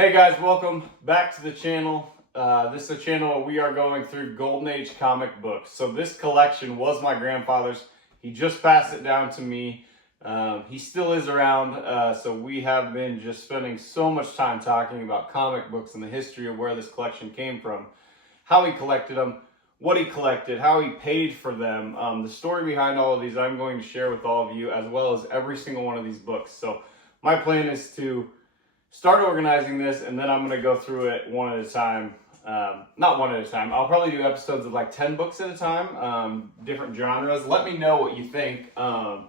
Hey guys, welcome back to the channel. This is a channel where we are going through Golden Age comic books. So this collection was my grandfather's. He just passed it down to me. He still is around, so we have been just spending so much time talking about comic books and the history of where this collection came from, how he collected them, what he collected, how he paid for them, the story behind all of these I'm going to share with all of you, as well as every single one of these books. So my plan is to start organizing this, and then I'm going to go through it one at a time. Not one at a time. I'll probably do episodes of like 10 books at a time, different genres. Let me know what you think on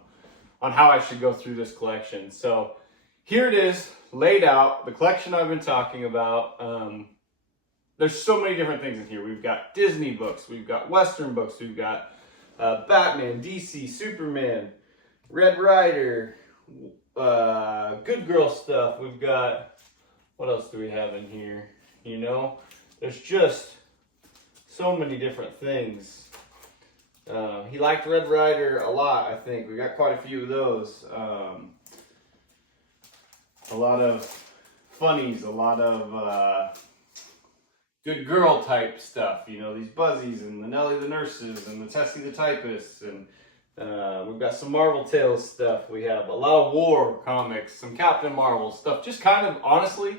how I should go through this collection. So here it is, laid out, the collection I've been talking about. There's so many different things in here. We've got Disney books, we've got Western books, we've got Batman, DC, Superman, Red Ryder, Good Girl stuff. We've got, what else do we have in here? You know, there's just so many different things. He liked Red Ryder a lot, I think. We got quite a few of those. A lot of funnies, a lot of good girl type stuff. You know, these Buzzies and the Nellie the Nurses and the Tessie the Typists, and we've got some Marvel Tales stuff. We have a lot of war comics, some Captain Marvel stuff. Just kind of, honestly,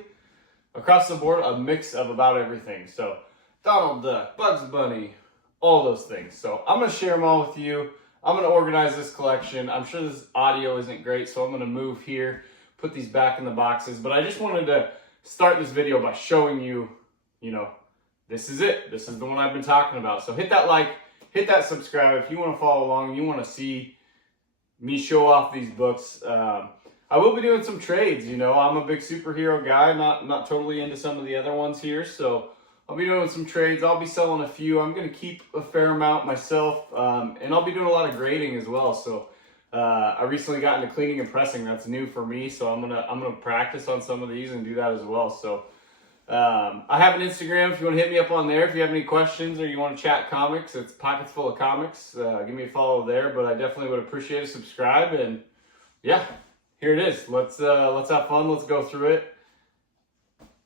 across the board, a mix of about everything. So Donald Duck, Bugs Bunny, all those things. So I'm going to share them all with you. I'm going to organize this collection. I'm sure this audio isn't great, so I'm going to move here, put these back in the boxes. But I just wanted to start this video by showing you, you know, this is it. This is the one I've been talking about. So hit that like, hit that subscribe if you want to follow along and you want to see me show off these books. I will be doing some trades. You know, I'm a big superhero guy, not totally into some of the other ones here. So I'll be doing some trades. I'll be selling a few. I'm going to keep a fair amount myself, and I'll be doing a lot of grading as well. So I recently got into cleaning and pressing. That's new for me. So I'm gonna practice on some of these and do that as well. So I have an Instagram if you want to hit me up on there. If you have any questions or you want to chat comics, it's Pockets Full of Comics. Give me a follow there, but I definitely would appreciate a subscribe. And yeah, here it is. Let's have fun. Let's go through it.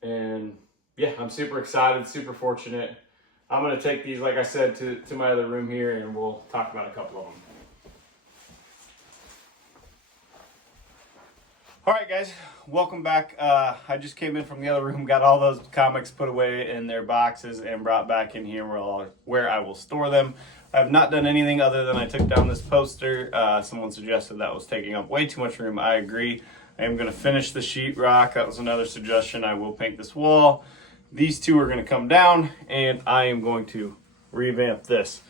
And yeah, I'm super excited, super fortunate. I'm going to take these, like I said, to my other room here, and we'll talk about a couple of them. All right, guys, welcome back. I just came in from the other room, got all those comics put away in their boxes and brought back in here where I will store them. I have not done anything other than I took down this poster. Someone suggested that was taking up way too much room. I agree. I am going to finish the sheetrock. That was another suggestion. I will paint this wall. These two are going to come down, and I am going to revamp this.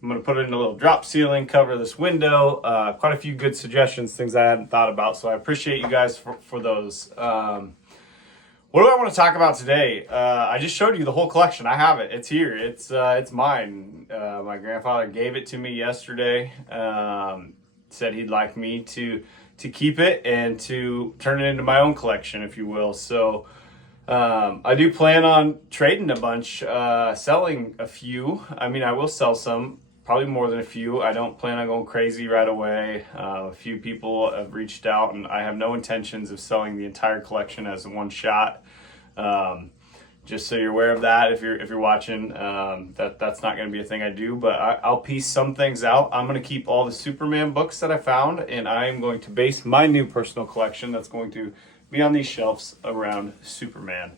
I'm going to put it in a little drop ceiling, cover this window. Quite a few good suggestions, things I hadn't thought about. So I appreciate you guys for those. What do I want to talk about today? I just showed you the whole collection. I have it. It's here. It's mine. My grandfather gave it to me yesterday. Said he'd like me to keep it and to turn it into my own collection, if you will. So I do plan on trading a bunch, selling a few. I mean, I will sell some. Probably more than a few. I don't plan on going crazy right away. A few people have reached out, and I have no intentions of selling the entire collection as one shot. Just so you're aware of that, if you're watching, that's not going to be a thing I do. But I'll piece some things out. I'm going to keep all the Superman books that I found, and I am going to base my new personal collection that's going to be on these shelves around Superman.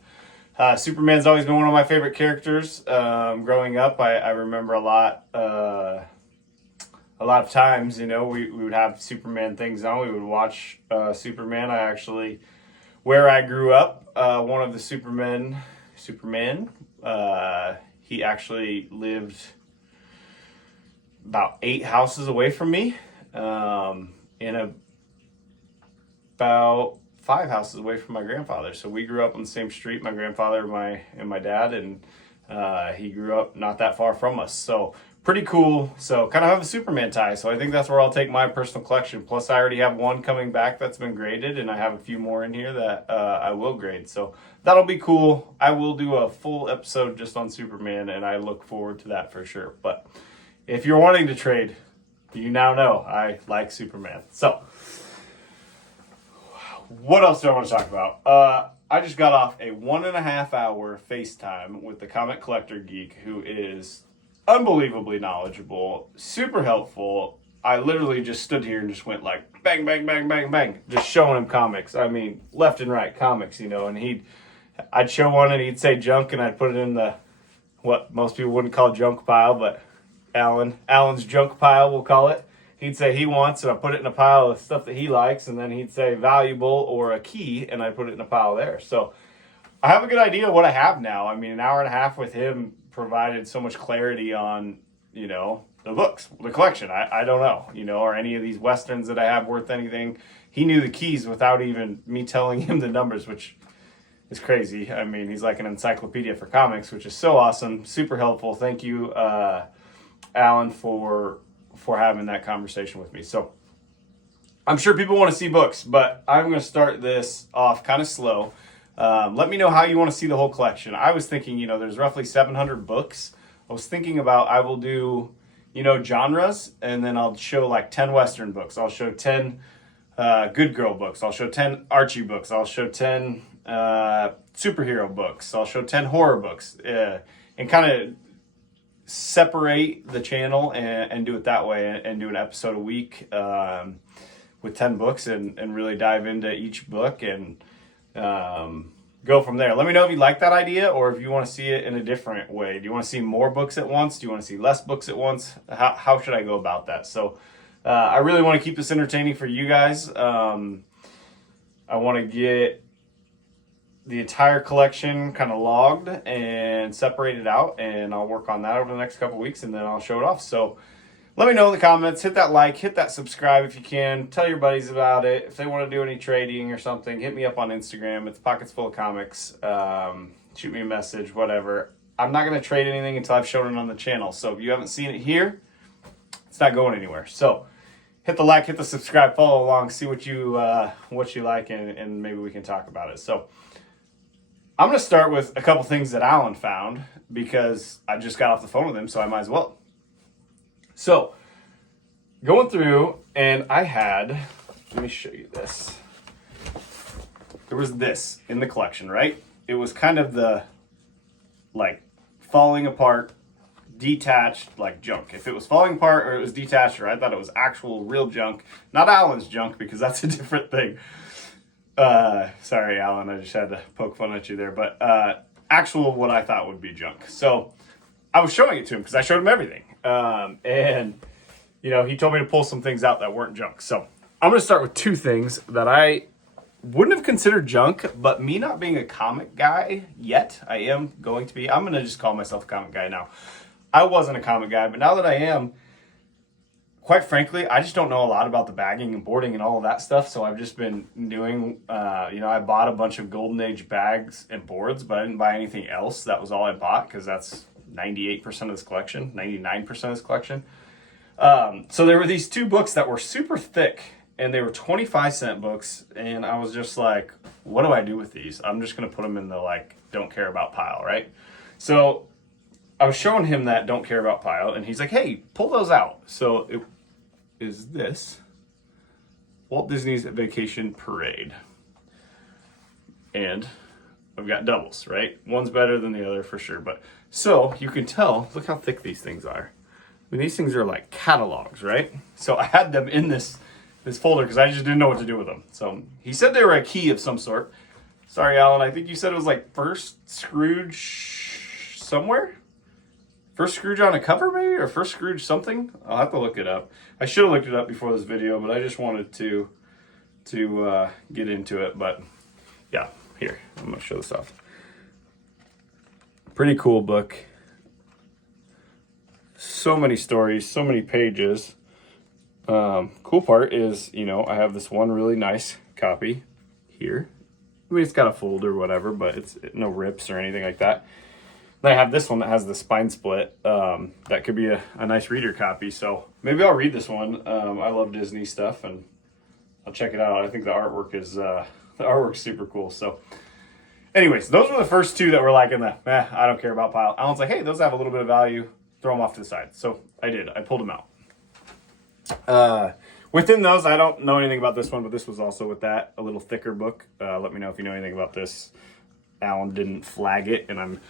Superman's always been one of my favorite characters. Growing up, I remember a lot of times, you know, we would have Superman things on. We would watch Superman. I actually, where I grew up, one of the Superman, he actually lived about 8 houses away from me, in about 5 houses away from my grandfather. So we grew up on the same street, my grandfather and my dad, and he grew up not that far from us. So pretty cool. So kind of have a Superman tie. So I think that's where I'll take my personal collection. Plus I already have one coming back that's been graded, and I have a few more in here that I will grade. So that'll be cool. I will do a full episode just on Superman, and I look forward to that for sure. But if you're wanting to trade, you now know I like Superman. So what else do I want to talk about? I just got off a 1.5-hour FaceTime with the Comic Collector Geek, who is unbelievably knowledgeable, super helpful. I literally just stood here and just went like bang, bang, bang, bang, bang, just showing him comics. I mean, left and right comics, you know, and I'd show one and he'd say junk and I'd put it in the, what most people wouldn't call junk pile, but Alan's junk pile, we'll call it. He'd say he wants, and I put it in a pile of stuff that he likes, and then he'd say valuable or a key, and I put it in a pile there. So I have a good idea of what I have now. I mean, an hour and a half with him provided so much clarity on, you know, the books, the collection. I don't know, you know, or any of these Westerns that I have worth anything. He knew the keys without even me telling him the numbers, which is crazy. I mean, he's like an encyclopedia for comics, which is so awesome, super helpful. Thank you, Alan, for having that conversation with me. So I'm sure people want to see books, but I'm going to start this off kind of slow. Let me know how you want to see the whole collection. I was thinking, you know, there's roughly 700 books. I was thinking about, I will do, you know, genres, and then I'll show like 10 Western books. I'll show 10 good girl books. I'll show 10 Archie books. I'll show 10 superhero books. I'll show 10 horror books, and kind of separate the channel and do it that way, and do an episode a week with 10 books and really dive into each book and go from there. Let me know if you like that idea or if you want to see it in a different way. Do you want to see more books at once? Do you want to see less books at once? How should I go about that? So I really want to keep this entertaining for you guys. I want to get the entire collection kind of logged and separated out, and I'll work on that over the next couple weeks, and then I'll show it off. So let me know in the comments. Hit that like, hit that subscribe if you can. Tell your buddies about it. If they want to do any trading or something, hit me up on Instagram. It's Pockets Full of Comics. Shoot me a message, whatever. I'm not going to trade anything until I've shown it on the channel. So if you haven't seen it here, it's not going anywhere. So hit the like, hit the subscribe, follow along, see what you like, and maybe we can talk about it. So I'm going to start with a couple things that Alan found, because I just got off the phone with him, so I might as well. So, going through, and I had, let me show you this. There was this in the collection, right? It was kind of the, like, falling apart, detached, like, junk. If it was falling apart or it was detached, or I thought it was actual real junk, not Alan's junk, because that's a different thing. Sorry, Alan, I just had to poke fun at you there, but actual what I thought would be junk. So I was showing it to him because I showed him everything. And, you know, he told me to pull some things out that weren't junk. So I'm going to start with two things that I wouldn't have considered junk, but me not being a comic guy yet, I am going to be. I'm going to just call myself a comic guy now. I wasn't a comic guy, but now that I am, quite frankly, I just don't know a lot about the bagging and boarding and all of that stuff. So I've just been doing, you know, I bought a bunch of Golden Age bags and boards, but I didn't buy anything else. That was all I bought, because that's 98% of this collection, 99% of this collection. So there were these two books that were super thick, and they were 25-cent books. And I was just like, what do I do with these? I'm just going to put them in the, like, don't care about pile, right? So I was showing him that don't care about pile, and he's like, hey, pull those out. So it is this Walt Disney's Vacation Parade. And I've got doubles, right? One's better than the other for sure. But so you can tell, look how thick these things are. I mean, these things are like catalogs, right? So I had them in this folder because I just didn't know what to do with them. So he said they were a key of some sort. Sorry, Alan, I think you said it was like First Scrooge somewhere? First Scrooge on a cover, maybe? Or First Scrooge something? I'll have to look it up. I should have looked it up before this video, but I just wanted to get into it. But yeah, here, I'm going to show this off. Pretty cool book. So many stories, so many pages. Cool part is, you know, I have this one really nice copy here. I mean, it's got a fold or whatever, but it's no rips or anything like that. Then I have this one that has the spine split. That could be a nice reader copy. So maybe I'll read this one. I love Disney stuff, and I'll check it out. I think the artwork is super cool. So anyways, those were the first two that were like in the, I don't care about pile. Alan's like, hey, those have a little bit of value. Throw them off to the side. So I did. I pulled them out. Within those, I don't know anything about this one, but this was also with that, a little thicker book. Let me know if you know anything about this. Alan didn't flag it, and I'm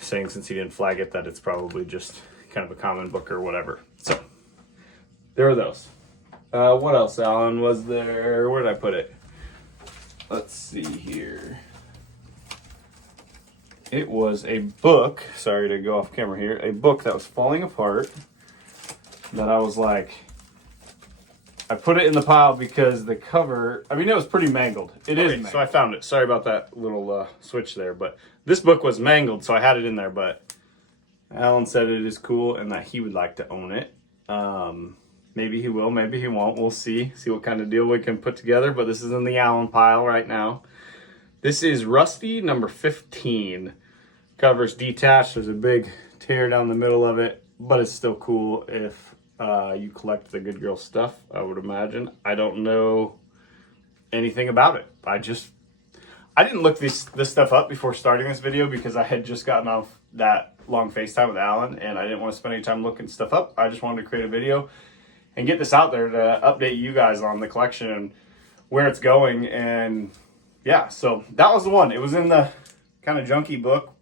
saying since he didn't flag it that it's probably just kind of a common book or whatever. So, there are those. What else, Alan, was there? Where did I put it? Let's see here. It was a book, sorry to go off camera here, a book that was falling apart that I was like, I put it in the pile because the cover, I mean, it was pretty mangled. It is mangled. So I found it. Sorry about that little switch there, but this book was mangled, so I had it in there, but Alan said it is cool and that he would like to own it. Maybe he will, maybe he won't. We'll see what kind of deal we can put together, but this is in the Alan pile right now. This is Rusty number 15. Cover's detached. There's a big tear down the middle of it, but it's still cool if you collect the Good Girl stuff, I would imagine. I don't know anything about it. I didn't look this stuff up before starting this video because I had just gotten off that long FaceTime with Alan and I didn't want to spend any time looking stuff up. I just wanted to create a video and get this out there to update you guys on the collection and where it's going. And yeah, so that was the one. It was in the kind of junky book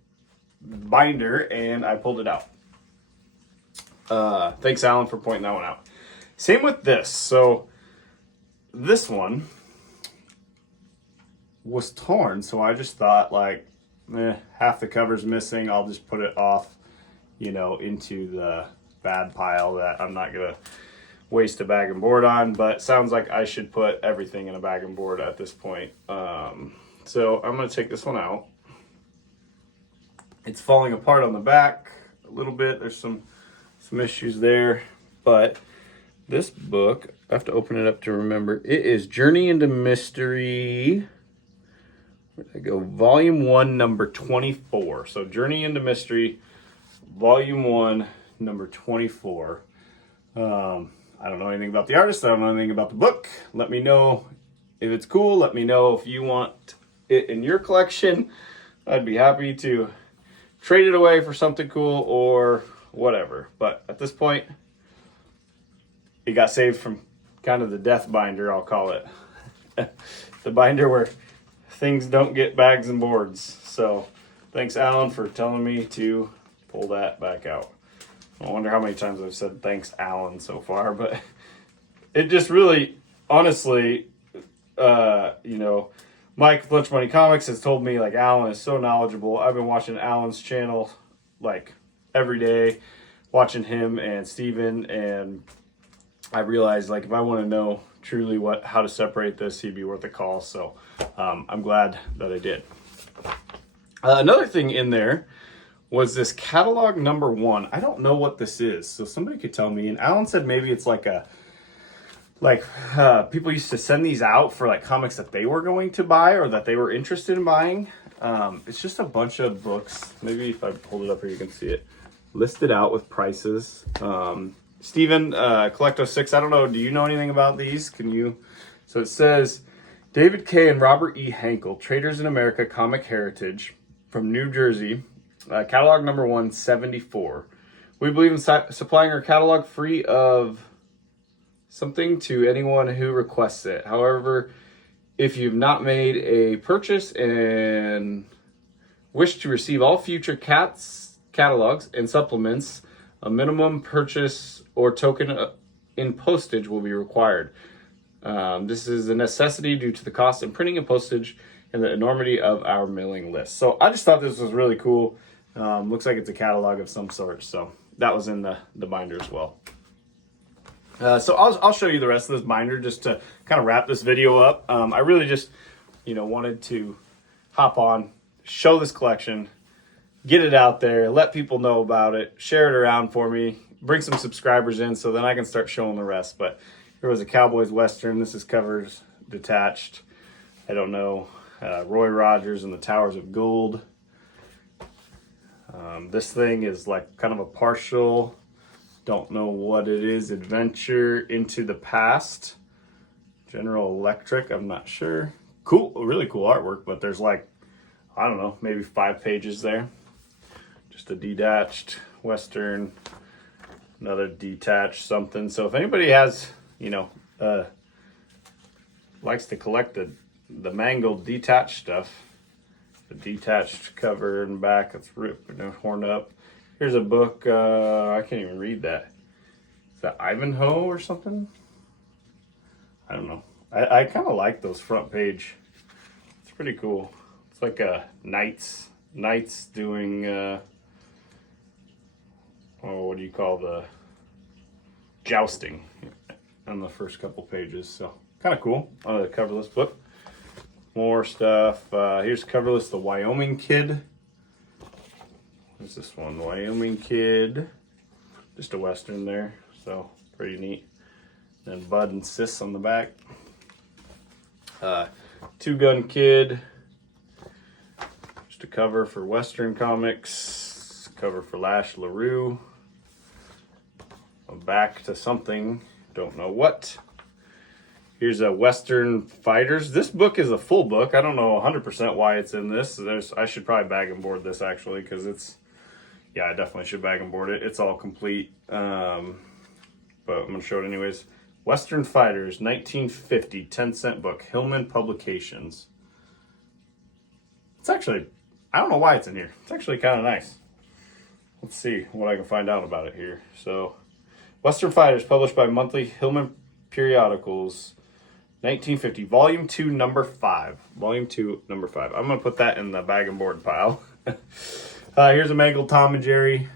binder and I pulled it out. Thanks, Alan, for pointing that one out. Same with this. So this one was torn, so I just thought like, half the cover's missing. I'll just put it off, into the bad pile that I'm not gonna waste a bag and board on. But sounds like I should put everything in a bag and board at this point. So I'm gonna take this one out. It's falling apart on the back a little bit. There's some issues there, but this book, I have to open it up to remember. It is Journey into Mystery. Where'd I go? Volume 1, number 24. So Journey into Mystery, Volume 1, number 24. I don't know anything about the artist. I don't know anything about the book. Let me know if it's cool. Let me know if you want it in your collection. I'd be happy to trade it away for something cool or whatever. But at this point, it got saved from kind of the death binder, I'll call it. The binder where things don't get bags and boards. So thanks, Alan, for telling me to pull that back out. I wonder how many times I've said thanks, Alan, so far, but it just really, honestly, Mike Lunch Money Comics has told me like Alan is so knowledgeable. I've been watching Alan's channel like every day, watching him and Steven, and I realized like if I want to know truly how to separate this, he'd be worth a call. So I'm glad that I did. Another thing in there was this catalog number 1. I don't know what this is, so somebody could tell me. And Alan said maybe it's like people used to send these out for like comics that they were going to buy or that they were interested in buying. It's just a bunch of books. Maybe if I hold it up here, you can see it listed out with prices. Steven, Collecto6, I don't know. Do you know anything about these? So it says David K. and Robert E. Hankel, Traders in America Comic Heritage from New Jersey, catalog number 174. We believe in supplying our catalog free of something to anyone who requests it. However, if you've not made a purchase and wish to receive all future catalogs and supplements, a minimum purchase or token in postage will be required. This is a necessity due to the cost of printing and postage and the enormity of our mailing list. So I just thought this was really cool. Looks like it's a catalog of some sort. So that was in the binder as well. So I'll show you the rest of this binder just to kind of wrap this video up. I really just, wanted to hop on, show this collection, get it out there, let people know about it, share it around for me, bring some subscribers in so then I can start showing the rest. But here was a Cowboys Western. This is covers detached. I don't know. Roy Rogers and the Towers of Gold. This thing is like kind of a partial, don't know what it is, Adventure into the Past. General Electric, I'm not sure. Cool, really cool artwork, but there's like, I don't know, maybe 5 pages there. Just a detached Western, another detached something. So if anybody has you know, likes to collect the mangled detached stuff. The detached cover and back, it's ripped and torn up. Here's a book, I can't even read that. Is that Ivanhoe or something? I don't know. I kind of like those front page. It's pretty cool. It's like a knights doing, what do you call the jousting on the first couple pages. So kind of cool on the coverless book. More stuff. Here's coverless, The Wyoming Kid. What's this one? Wyoming Kid. Just a Western there, so pretty neat. Then Bud and Sis on the back. Two Gun Kid. Just a cover for Western Comics. Cover for Lash LaRue. Back to something, don't know what. Here's a Western Fighters. This book is a full book. I don't know 100% why it's in this. I should probably bag and board this actually, because yeah, I definitely should bag and board it. It's all complete, but I'm gonna show it anyways. Western Fighters, 1950, 10-cent book, Hillman Publications. It's actually, I don't know why it's in here. It's actually kind of nice. Let's see what I can find out about it here. So, Western Fighters, published by Monthly Hillman Periodicals, 1950, Volume 2, Number 5. Volume 2, Number 5. I'm going to put that in the bag and board pile. Here's a mangled Tom and Jerry.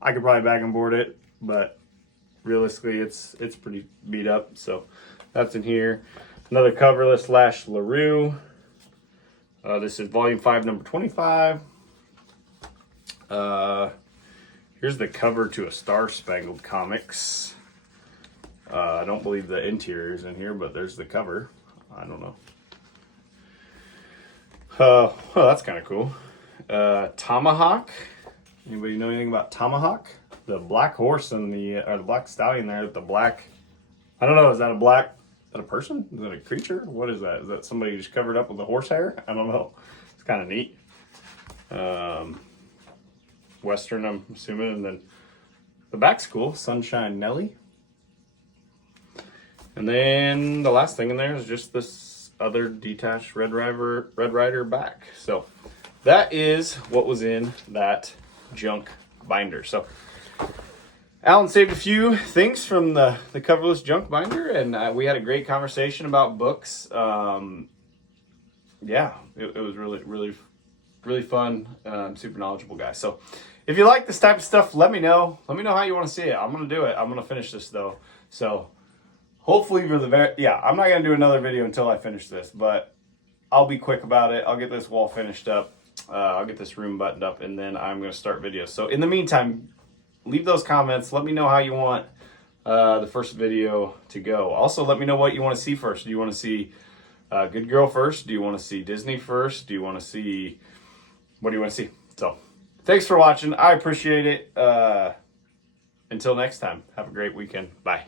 I could probably bag and board it, but realistically, it's pretty beat up. So that's in here. Another coverless Lash LaRue. This is Volume 5, Number 25. Here's the cover to A Star Spangled Comics. I don't believe the interior is in here, but there's the cover. I don't know. Well, that's kind of cool. Tomahawk. Anybody know anything about Tomahawk? The black horse and the black stallion there with the black. I don't know. Is that a person? Is that a creature? What is that? Is that somebody just covered up with the horsehair? I don't know. It's kind of neat. Western, I'm assuming, and then the back's cool. Sunshine Nelly. And then the last thing in there is just this other detached Red Rider back. So that is what was in that junk binder. So Alan saved a few things from the coverless junk binder, and we had a great conversation about books. Yeah, it was really fun. Super knowledgeable guy. So if you like this type of stuff, let me know. Let me know how you want to see it. I'm going to do it. I'm going to finish this though. So hopefully I'm not going to do another video until I finish this, but I'll be quick about it. I'll get this wall finished up. I'll get this room buttoned up, and then I'm going to start videos. So in the meantime, leave those comments. Let me know how you want the first video to go. Also, let me know what you want to see first. Do you want to see Good Girl first? Do you want to see Disney first? Do you want to see... What do you want to see? So, thanks for watching. I appreciate it. Until next time, have a great weekend. Bye.